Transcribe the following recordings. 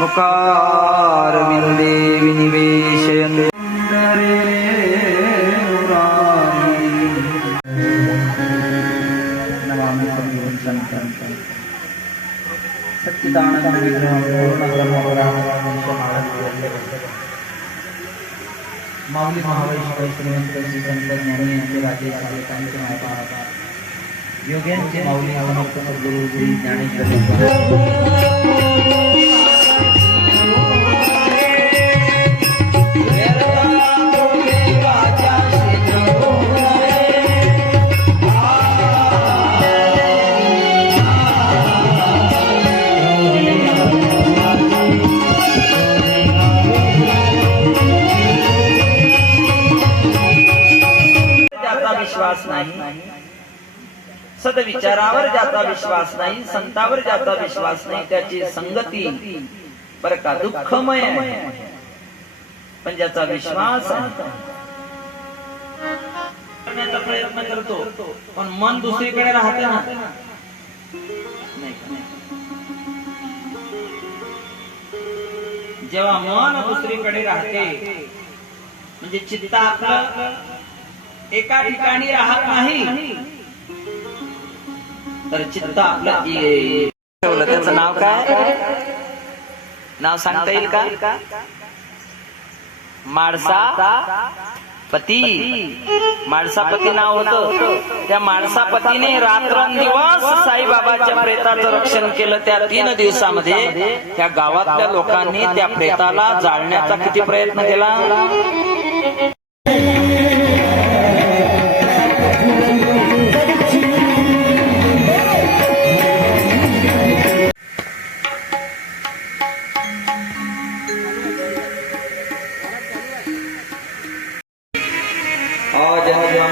मुकार विंदे विनिवेशयते माऊली महावैष्णव श्रीमंत श्री संत ज्ञानी यांचे राजे साहेबांचे मायबाप योग्यांचे माऊली समर्थ सद्गुरु श्री ज्ञानेश्वर विश्वास नाही, सदविचारावर ज्याचा विश्वास नाही, संतावर ज्याचा विश्वास नाही, त्याची संगती बरं का दुःखमय आहे. पण ज्याचा विश्वास आहे करण्याचा प्रयत्न करतो, पण मन दुसरीकडे राहते ना. जेव्हा मन दुसरीकडे राहते म्हणजे चित्त आपलं एका ठिकाणी राहत नाही, तर चित्त आपलं ठेवलं. त्याचं नाव काय? नाव सांगता येईल का? माळसापती. माळसापती नाव होतं. त्या माळसापतीने रात्रंदिवस साईबाबाच्या प्रेताचं रक्षण केलं. त्या 3 दिवसामध्ये त्या गावातल्या लोकांनी त्या प्रेताला जाळण्याचा किती प्रयत्न केला.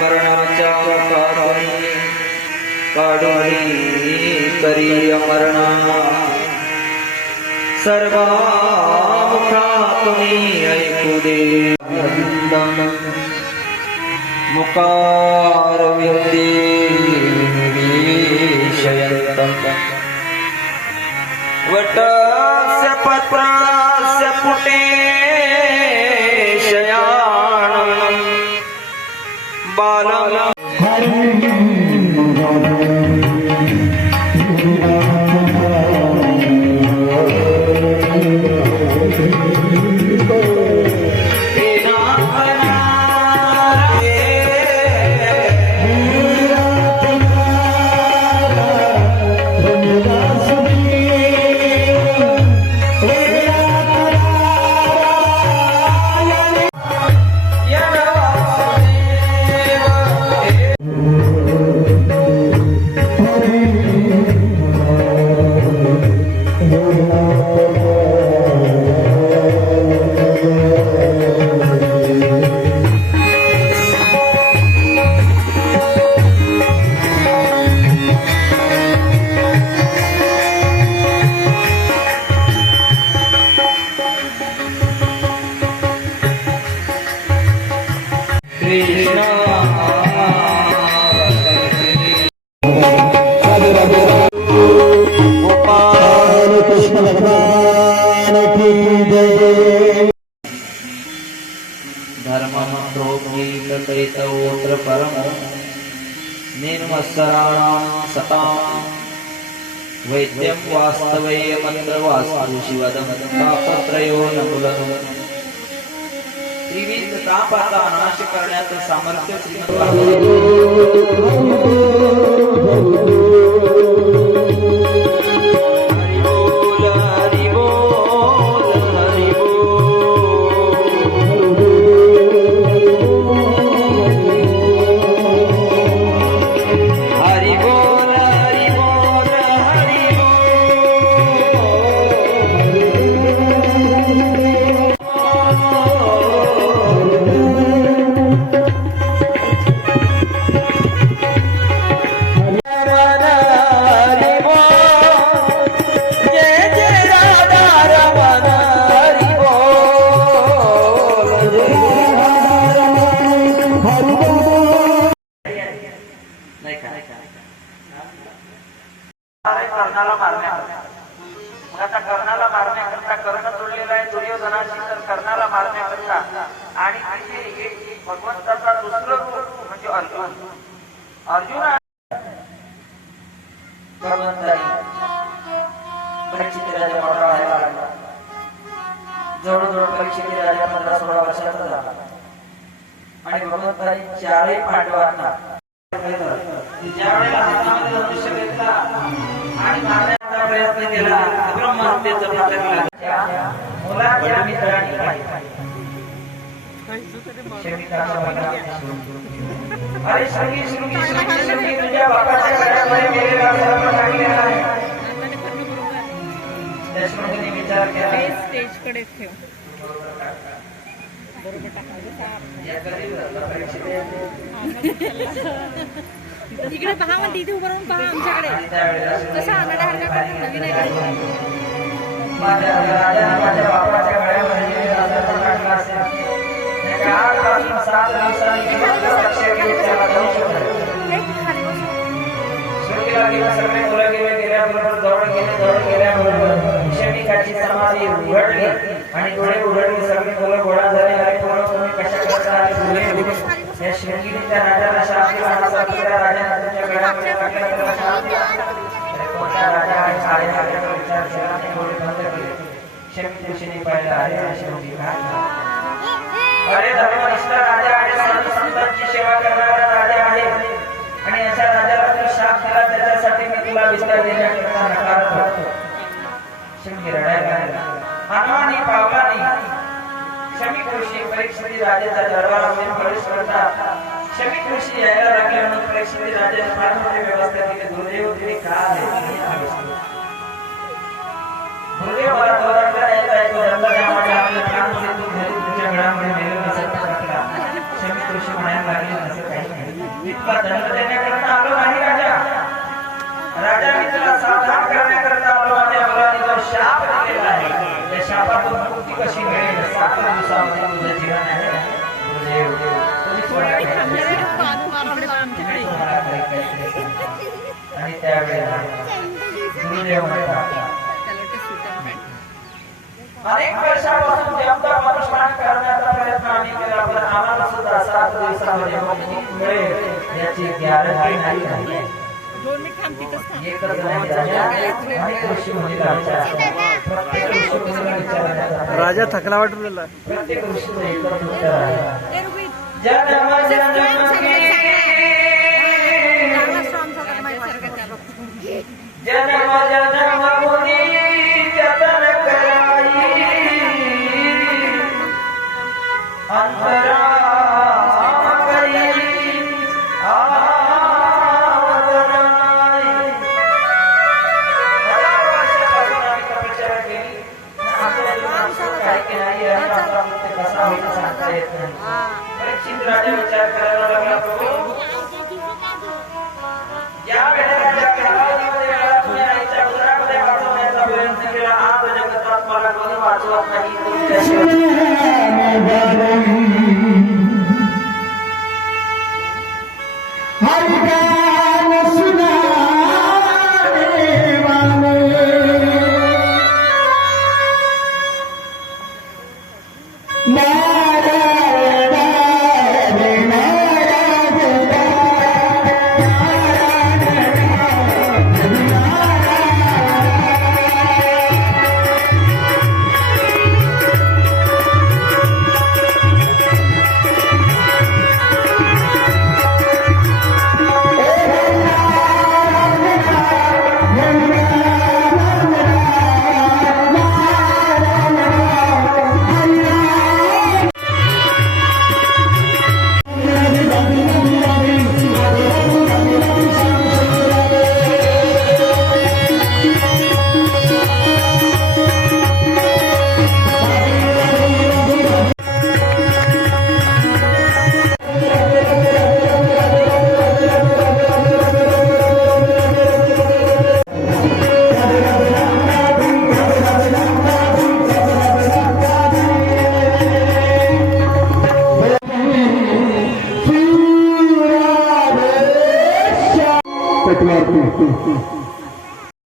मरणाच्या काढून करी अमरणा सर्वा मुखातून ऐकू दे मुकार विंदे विनिवेशयन्तं वटस्य पत्रस्य पुटे शयानं बालं कृष्ण गोपाल कृष्ण भगवान की जय। धर्मं प्रोगीत करितोत्र परम निर्मत्सराणां सतां वैद्यं वास्तवय मंत्र वास्तु शिवदं तापत्रयो नकुलम् त्रिविध तापाचा नाश करण्याचं सामर्थ्य श्रीमद कर्णाला मारण्याकरता मग आता कर्णाला मारण्याकरता कर्ण जोडलेला आहे दुर्योधनाशी तर कर्णाला मारण्याकरता आणि तिथे भगवंताचा दुसरं रूप म्हणजे अर्जुन अर्जुन भगवंताई परीक्षित राजा मोठा व्हायला लागला जवळजवळ परीक्षित राजा 15-16 वर्षाचा झाला आणि भगवंताई चारही पांडवांना ज्या वेळेला हातामध्ये धनुष्य घेतला आणि मारण्याचा प्रयत्न केला ब्रह्महत्येचा प्रकार केला मुलाच्या मित्रांनी अरे श्रुती श्रुती श्रुती श्रुती तुझ्या बापाच्या गळ्यामध्ये मेलेला सर्प टाकलेला आहे दशरथाने विचार केला स्टेज कडे ठेव बरोबर इकडे पहा मग तिथे उभं राहून पहा आमच्याकडे कसं आणायला नवीन आहे माझ्या बापाच्या गळ्यामध्ये टाकला असेल 7 दिवसांनी सुरुवातीला गेला सगळे मुलं गेल्याबरोबर जवळ गेल्याबरोबर शनिकाची समाधी उघडली आणि डोळे उघडले सगळे मुलं गोळा झाले आणि तुम्ही कशा करता आले या शृंगीच्या राजाला शाप दिला राजाने तुमच्या गळ्यामध्ये टाकला शाप दिला कोणता राजा आहे काय राजाचा विचार केला आणि डोळे बंद केले शमी ऋषीने पाहिलं आहे शृंगी अरे धर्मनिष्ठ राजा आहे संत संतांची सेवा करणारा राजा आहे आणि अशा राजाला तू शाप दिला त्याच्यासाठी मी तुला विस्तार देण्याकरता नकार करतो शमी रडायला लागला हनुमानी पावलानी शमी ऋषी परीक्षित राजाच्या दरबारामध्ये प्रवेश करतात शमी ऋषी यायला लागले म्हणून परीक्षित राजाने फार मोठी व्यवस्था केली दुर्दैव तिने का आले दुर्दैव मला दोराकडे यायचा आहे तो रंग त्यामध्ये आपले प्राण तू घरी तुझ्या गळ्यामध्ये मेलेला नसेल टाकला शमी ऋषी म्हणायला लागले असं काही नाही इतका दंड देण्याकरता आलो नाही राजा राजा मी तुला सावधान करण्याकरता आलो माझ्या मुलाने जो शाप दिलेला आहे त्या शापातून मुक्ती कशी मिळेल 7 दिवसामध्ये तुझं जीवन आहे गुरुदेव आणि त्यावेळेला गुरुदेव म्हणतात अनेक वर्षापासून देवता अनुष्ठान करण्याचा प्रयत्न आम्ही केला पण आम्हाला सुद्धा 7 दिवसामध्ये मुक्ती मिळेल याची गॅरंटी नाही 2 मिनिट थांब तिथंच थांब एकच नाही ऋषी मुनीला प्रत्येक ऋषी मुनीला विचारण्याचा राजा थकला वाटून प्रत्येक ऋषीचं एकच उत्तर आहे ए रुबी जन्म जन्म जन्म मुनी जतन कराई अंतरा परीक्षित राजा विचार करायला लागला प्रभू या वेळेला तुम्ही आईच्या उदरामध्ये वाचवण्याचा प्रयत्न केला आज जगतात मला कोणी वाचवत नाही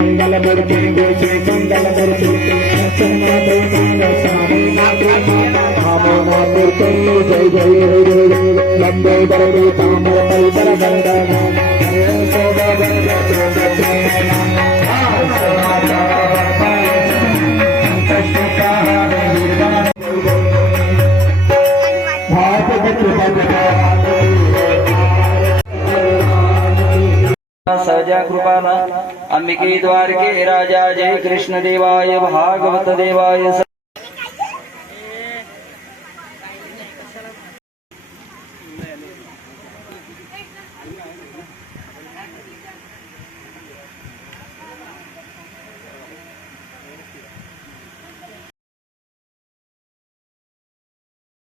मंगलमूर्ती मंगलमूर्ती जय मंगलमूर्ती मूर्ति जय जय लंबोदर तामर पैदर सजा कृपाला अंबिके द्वारके राजा जय कृष्ण देवाय भागवत देवाय